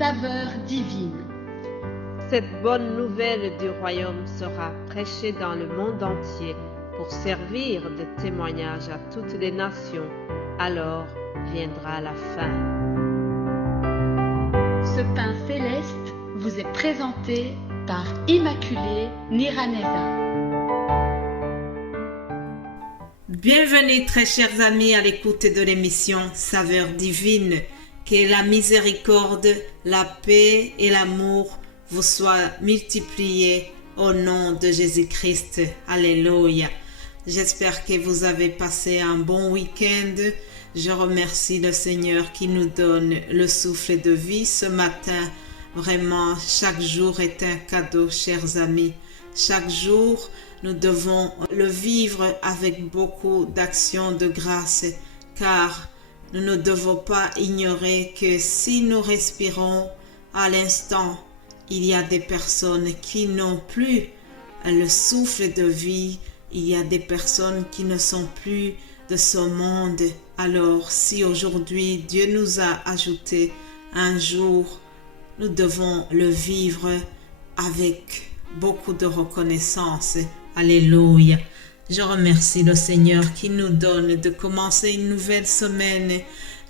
saveur divine. Cette bonne nouvelle du royaume sera prêchée dans le monde entier pour servir de témoignage à toutes les nations. Alors viendra la fin. Ce pain céleste vous est présenté par Immaculée Niraneza. Bienvenue très chers amis à l'écoute de l'émission Saveur divine. Que la miséricorde, la paix et l'amour vous soient multipliés au nom de Jésus-Christ. Alléluia. J'espère que vous avez passé un bon week-end. Je remercie le Seigneur qui nous donne le souffle de vie ce matin. Vraiment, chaque jour est un cadeau, chers amis. Chaque jour, nous devons le vivre avec beaucoup d'actions de grâce, car nous ne devons pas ignorer que si nous respirons à l'instant, il y a des personnes qui n'ont plus le souffle de vie, il y a des personnes qui ne sont plus de ce monde. Alors, si aujourd'hui Dieu nous a ajouté un jour, nous devons le vivre avec beaucoup de reconnaissance. Alléluia. Je remercie le Seigneur qui nous donne de commencer une nouvelle semaine.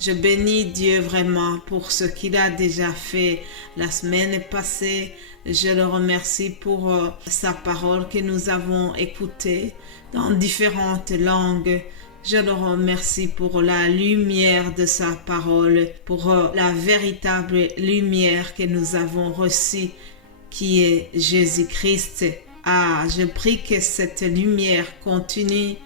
Je bénis Dieu vraiment pour ce qu'il a déjà fait la semaine passée. Je le remercie pour sa parole que nous avons écoutée dans différentes langues. Je le remercie pour la lumière de sa parole, pour la véritable lumière que nous avons reçue, qui est Jésus-Christ. Je prie que cette lumière continue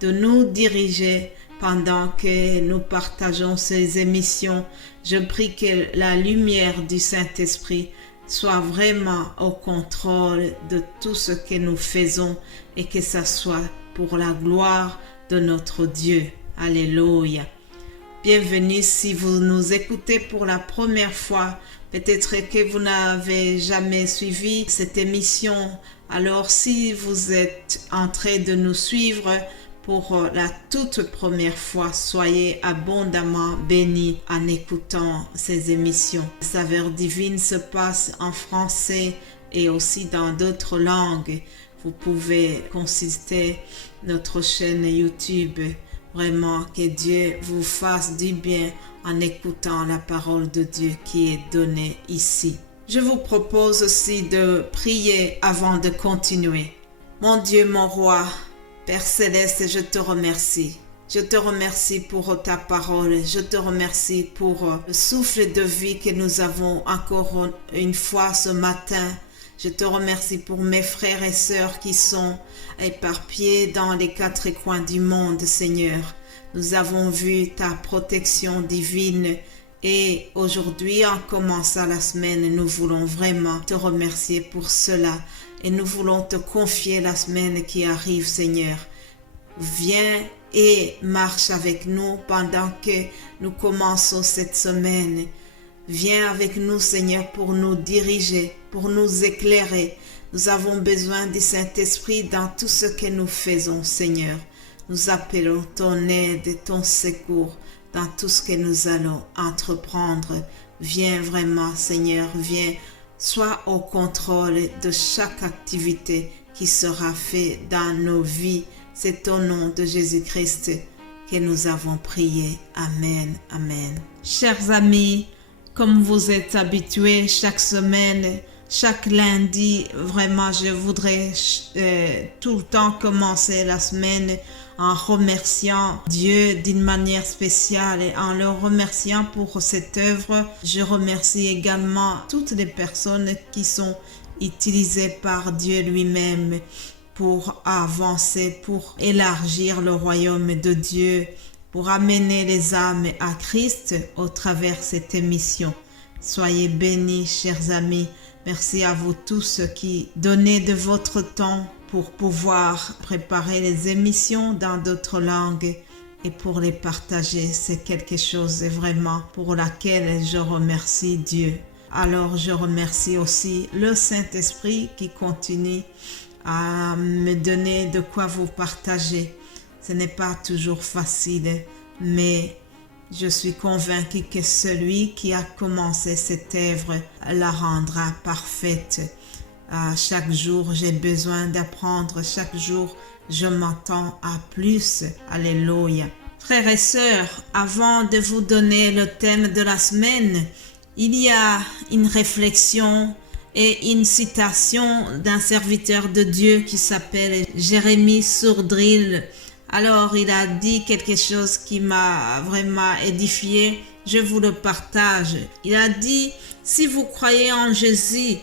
de nous diriger pendant que nous partageons ces émissions. Je prie que la lumière du Saint-Esprit soit vraiment au contrôle de tout ce que nous faisons et que ça soit pour la gloire de notre Dieu. Alléluia. Bienvenue si vous nous écoutez pour la première fois. Peut-être que vous n'avez jamais suivi cette émission. Alors si vous êtes en train de nous suivre pour la toute première fois, soyez abondamment bénis en écoutant ces émissions. Saveur divine se passe en français et aussi dans d'autres langues. Vous pouvez consulter notre chaîne YouTube. Vraiment que Dieu vous fasse du bien en écoutant la parole de Dieu qui est donnée ici. Je vous propose aussi de prier avant de continuer. Mon Dieu, mon roi, Père céleste, je te remercie. Je te remercie pour ta parole. Je te remercie pour le souffle de vie que nous avons encore une fois ce matin. Je te remercie pour mes frères et sœurs qui sont éparpillés dans les quatre coins du monde, Seigneur. Nous avons vu ta protection divine et aujourd'hui, en commençant la semaine, nous voulons vraiment te remercier pour cela et nous voulons te confier la semaine qui arrive, Seigneur. Viens et marche avec nous pendant que nous commençons cette semaine. Viens avec nous, Seigneur, pour nous diriger, pour nous éclairer. Nous avons besoin du Saint-Esprit dans tout ce que nous faisons, Seigneur. Nous appelons ton aide et ton secours dans tout ce que nous allons entreprendre. Viens vraiment, Seigneur, viens. Sois au contrôle de chaque activité qui sera faite dans nos vies. C'est au nom de Jésus-Christ que nous avons prié. Amen, amen. Chers amis, comme vous êtes habitués chaque semaine, chaque lundi, vraiment, je voudrais tout le temps commencer la semaine en remerciant Dieu d'une manière spéciale et en le remerciant pour cette œuvre. Je remercie également toutes les personnes qui sont utilisées par Dieu lui-même pour avancer, pour élargir le royaume de Dieu, pour amener les âmes à Christ au travers de cette émission. Soyez bénis, chers amis. Merci à vous tous qui donnez de votre temps pour pouvoir préparer les émissions dans d'autres langues et pour les partager. C'est quelque chose vraiment pour laquelle je remercie Dieu. Alors je remercie aussi le Saint-Esprit qui continue à me donner de quoi vous partager. Ce n'est pas toujours facile, mais Je suis convaincue que celui qui a commencé cette œuvre la rendra parfaite. Chaque jour, j'ai besoin d'apprendre. Chaque jour, je m'attends à plus. Alléluia. Frères et sœurs, avant de vous donner le thème de la semaine, il y a une réflexion et une citation d'un serviteur de Dieu qui s'appelle Jérémie Sourdril. Alors, il a dit quelque chose qui m'a vraiment édifié. Je vous le partage. Il a dit, si vous croyez en Jésus,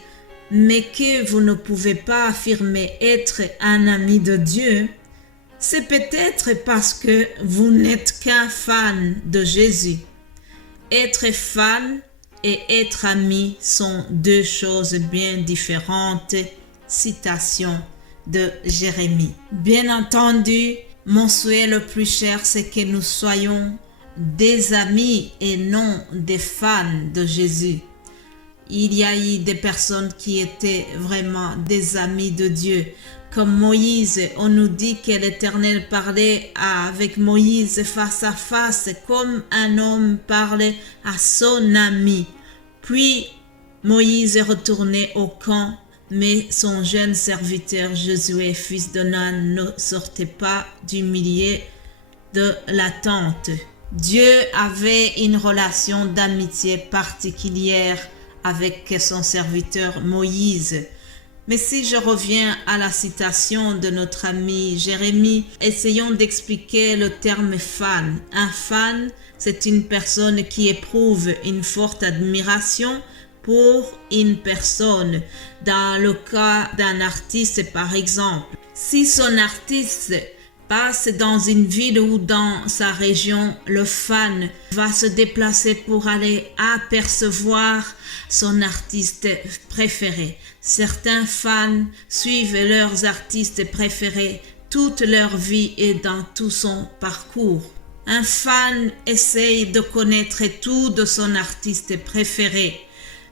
mais que vous ne pouvez pas affirmer être un ami de Dieu, c'est peut-être parce que vous n'êtes qu'un fan de Jésus. Être fan et être ami sont deux choses bien différentes. Citation de Jérémie. Bien entendu, mon souhait le plus cher, c'est que nous soyons des amis et non des fans de Jésus. Il y a eu des personnes qui étaient vraiment des amis de Dieu. Comme Moïse, on nous dit que l'Éternel parlait avec Moïse face à face, comme un homme parle à son ami. Puis Moïse est retourné au camp, mais son jeune serviteur Josué, fils de Nun, ne sortait pas du milieu de la tente. Dieu avait une relation d'amitié particulière avec son serviteur Moïse. Mais si je reviens à la citation de notre ami Jérémie, essayons d'expliquer le terme fan. Un fan, c'est une personne qui éprouve une forte admiration pour une personne. Dans le cas d'un artiste, par exemple, si son artiste passe dans une ville ou dans sa région, le fan va se déplacer pour aller apercevoir son artiste préféré. Certains fans suivent leurs artistes préférés toute leur vie et dans tout son parcours. Un fan essaye de connaître tout de son artiste préféré.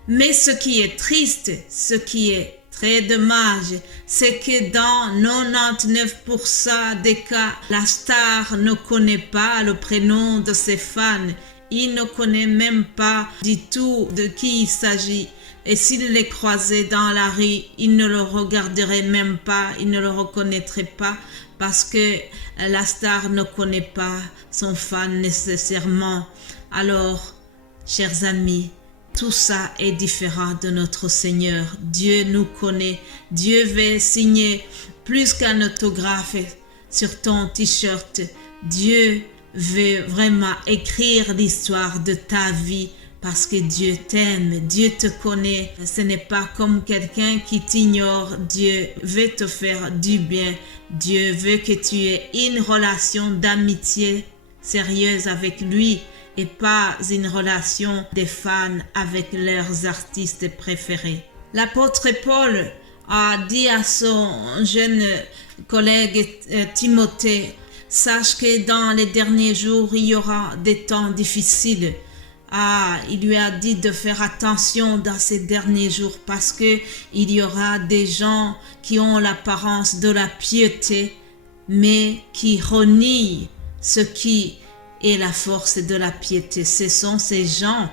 Mais ce qui est triste, ce qui est très dommage, c'est que dans 99% des cas, la star ne connaît pas le prénom de ses fans. Il ne connaît même pas du tout de qui il s'agit. Et s'il les croisait dans la rue, il ne le regarderait même pas, il ne le reconnaîtrait pas parce que la star ne connaît pas son fan nécessairement. Alors, chers amis, tout ça est différent de notre Seigneur. Dieu nous connaît. Dieu veut signer plus qu'un autographe sur ton t-shirt. Dieu veut vraiment écrire l'histoire de ta vie parce que Dieu t'aime, Dieu te connaît. Ce n'est pas comme quelqu'un qui t'ignore. Dieu veut te faire du bien. Dieu veut que tu aies une relation d'amitié sérieuse avec lui et pas une relation des fans avec leurs artistes préférés. L'apôtre Paul a dit à son jeune collègue Timothée, « Sache que dans les derniers jours, il y aura des temps difficiles. » Il lui a dit de faire attention dans ces derniers jours parce que il y aura des gens qui ont l'apparence de la piété, mais qui renient ce qui est la force de la piété. Ce sont ces gens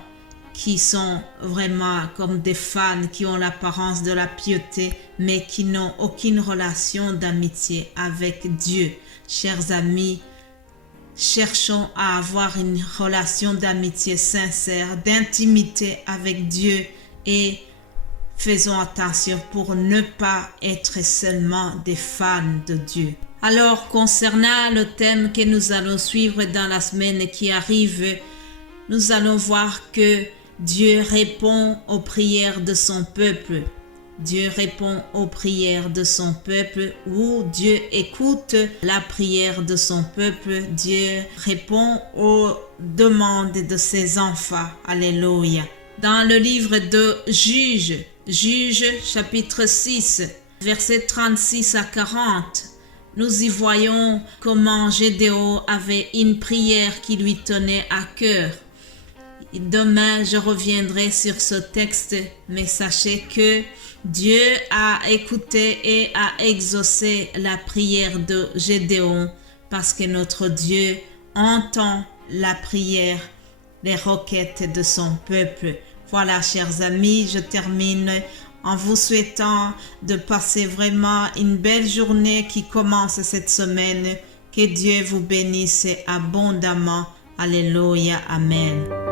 qui sont vraiment comme des fans, qui ont l'apparence de la piété, mais qui n'ont aucune relation d'amitié avec Dieu. Chers amis, cherchons à avoir une relation d'amitié sincère, d'intimité avec Dieu et faisons attention pour ne pas être seulement des fans de Dieu. Alors, concernant le thème que nous allons suivre dans la semaine qui arrive, nous allons voir que Dieu répond aux prières de son peuple. Dieu répond aux prières de son peuple ou Dieu écoute la prière de son peuple. Dieu répond aux demandes de ses enfants. Alléluia. Dans le livre de Juges chapitre 6, versets 36 à 40, nous y voyons comment Gédéon avait une prière qui lui tenait à cœur. Demain, je reviendrai sur ce texte, mais sachez que Dieu a écouté et a exaucé la prière de Gédéon parce que notre Dieu entend la prière, les requêtes de son peuple. Voilà, chers amis, je termine en vous souhaitant de passer vraiment une belle journée qui commence cette semaine. Que Dieu vous bénisse abondamment. Alléluia. Amen.